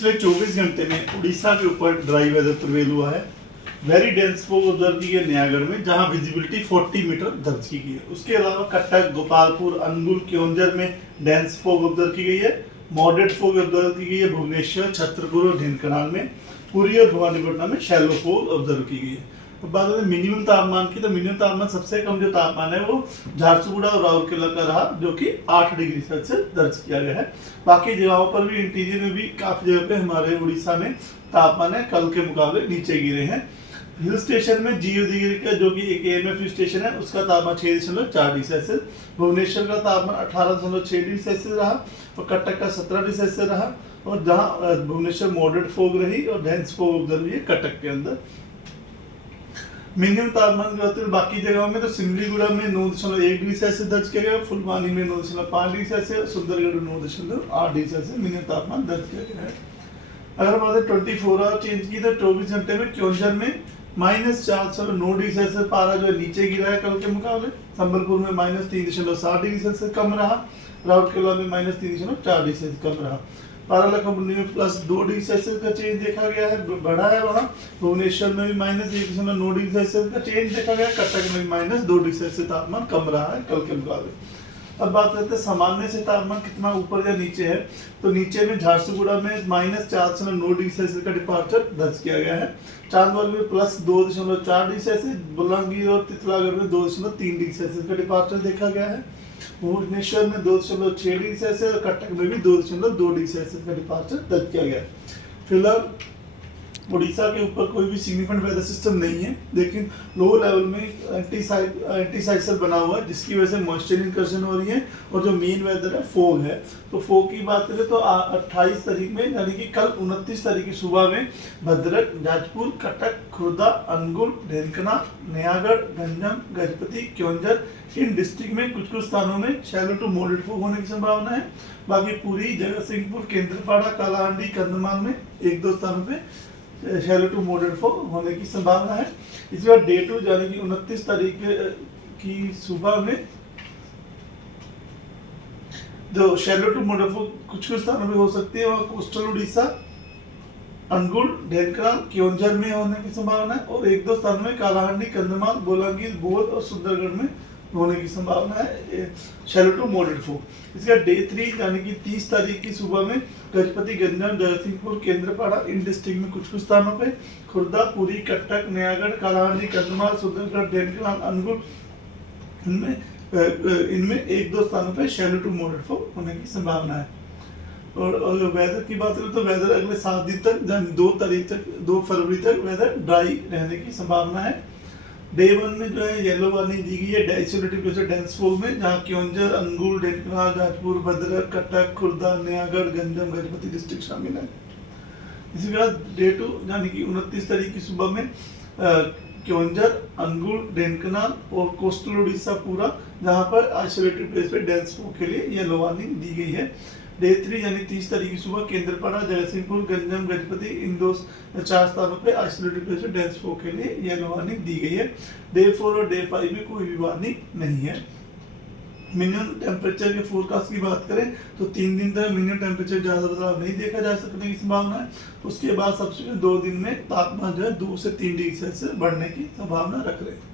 पिछले 24 घंटे में उड़ीसा के ऊपर ड्राई वेदर प्रिवेल हुआ है। वेरी डेंस फॉग ऑब्जर्व की गई नयागढ़ में, जहां विजिबिलिटी 40 मीटर दर्ज की गई है। उसके अलावा कटक, गोपालपुर, अनुगुल, क्योंझर में डेंस फॉग ऑब्जर्व की गई है। मॉडरेट फॉग ऑब्जर्व की गई है भुवनेश्वर, छतरपुर और ढेंकनाल में। पुरी और भवानीपटनम में शैलो फॉग ऑब्जर्व की गई है। तो बात करें मिनिमम तापमान की, तो मिनिमम तापमान सबसे कम जो तापमान है वो झारसुगुड़ा और राउरकेला का रहा, जो कि 8 डिग्री सेल्सियस दर्ज किया गया है। बाकी जगहों पर भी इंटीरियर में भी काफी जगह पे हमारे उड़ीसा में तापमान है कल के मुकाबले नीचे गिरे हैं। हिल स्टेशन में जीवदगिरी का जो कि एक एएमएफ स्टेशन है, उसका तापमान 6.4 डिग्री सेल्सियस, भुवनेश्वर का तापमान 18.6 डिग्री सेल्सियस रहा और कटक का 17 डिग्री सेल्सियस रहा। और जहाँ भुवनेश्वर मॉडरेट फोग रही और डेंस फोग ऑब्जर्व हुई है कटक के अंदर। मिनिमम तापमान की बात करें बाकी जगहों में, तो सिमलीगुड़ा में 9.1 डिग्री सेल्सियस दर्ज किया गया, फुलवानी में 9.5 डिग्री सेल्सियस, सुंदरगढ़ में 9.8 डिग्री सेल्सियस मिनिमम तापमान दर्ज किया गया है। अगर बात 24 आवर चेंज की, तो 24 घंटे में क्योंझर में -409 डिग्री सेल्सियस पारा जो है नीचे गिरा है कल के मुकाबले। संबलपुर में -3.7 डिग्री सेल्सियस कम रहा। राउरकेला में -3.4 डिग्री सेल्सियस कम रहा। पारालाखंडी में +2 डिग्री सेल्सियस का चेंज देखा गया है, बढ़ा है वहाँ। भुवनेश्वर में भी -1.9 डिग्री सेल्सियस का चेंज देखा गया। कटक में -2 डिग्री सेल्सियस तापमान कम रहा है कल के मुकाबले। अब बात करते हैं सामान्य से तापमान कितना ऊपर या नीचे है, तो नीचे में झारसुगुड़ा में -409 डिग्री सेल्सियस का डिपार्चर दर्ज किया गया है। चांदवल में +2.4 डिग्री सेल्सियस, बुलंदगीर और तितलागढ़ में 2.3 डिग्री सेल्सियस का डिपार्चर देखा गया है। भुवनेश्वर में 2.6 डिग्री सेल्सियस और कटक में भी 2.2 डिग्री सेल्सियस का डिपार्चर दर्ज किया गया है। फिलहाल उड़ीसा के ऊपर कोई भी सिग्निफिकेंट वेदर सिस्टम नहीं है, लेकिन लो लेवल में एंटी साइक्ल बना हुआ है, जिसकी वजह से मॉइस्चर इंकर्शन हो रही है। और जो मेन वेदर है फोग है, तो फोग की बात करें तो 28 तारीख में यानी कि कल 29 तारीख की सुबह में भद्रक, जाजपुर, कटक, खुर्दा, अनुगुल, ढेंकनाल, नयागढ़, गंजम, गजपति, क्योंझर इन डिस्ट्रिक्ट में कुछ स्थानों में शैलो टू मॉडरेट फोग होने की संभावना है। बाकी पूरी जगतसिंहपुर, केंद्रपाड़ा, कालाहांडी, कंधमाल में 1-2 स्थानों पे शैलो टू मॉडरेट फोग होने की संभावना है। इस बार डे 2 यानी कि 29 तारीख की सुबह में जो शैलो टू मॉडरेट फोग कुछ स्थानों में हो सकती है, वह कोस्टल उड़ीसा, अनुगुल, ढेंकनाल, क्योंझर में होने की संभावना है। और 1-2 स्थानों में कालाहांडी, कंधमाल, बोलांगीर, बोध और सुंदरगढ़ में होने की संभावना है शैलो टू मॉडरेट फोग। इसका डे 3 यानी कि 30 तारीख की सुबह में गजपति, गंजम, जगतसिंहपुर, केंद्रपाड़ा इन डिस्ट्रिक्ट में कुछ स्थानों पे, खुर्दा, पुरी, कटक, नयागढ़, कालाहांडी, कंधमाल, सुंदरगढ़, ढेंकनाल, अनुगुल इनमें 1-2 स्थानों पे शैलो टू मॉडरेट फोग होने की संभावना है। और वेदर की बात करें तो वेदर अगले 7 दिन तक 2 फरवरी तक वेदर ड्राई रहने की संभावना है। डे 1 में जो है येलो वार्निंग दी गई है आइसोलेटेड प्लेस डेंस फोग में, जहाँ क्योंझर, अनुगुल, ढेंकनाल, जाजपुर, भद्रक, कटक, खुर्दा, नयागढ़, गंजम, गजपति डिस्ट्रिक्ट शामिल है। इसी के बाद डे 2 यानी कि 29 तारीख की सुबह में क्योंझर, अनुगुल, ढेंकनाल और कोस्टल उड़ीसा पूरा, जहाँ पर आइसोलेटेड प्लेस पे डेंस फोग के लिए येलो वार्निंग दी गई है। डे 3 यानी 30 तारीख की सुबह केंद्रपाड़ा, जगतसिंहपुर, गंजम, गजपति इन 4 स्थानों पे आइसोलेटेड प्लेस पे डेंस फोग के लिए येलो वार्निंग दी गई है। डे 4 और डे 5 में कोई भी वार्निंग नहीं है। मिनिमम टेम्परेचर के फोरकास्ट की बात करें तो 3 दिन तक मिनिमम टेम्परेचर ज़्यादा बदलाव नहीं देखा जा सकने की संभावना है। उसके बाद सबसे 2 दिन में तापमान जो है 2 से 3 डिग्री सेल्सियस बढ़ने की संभावना रख रहे हैं।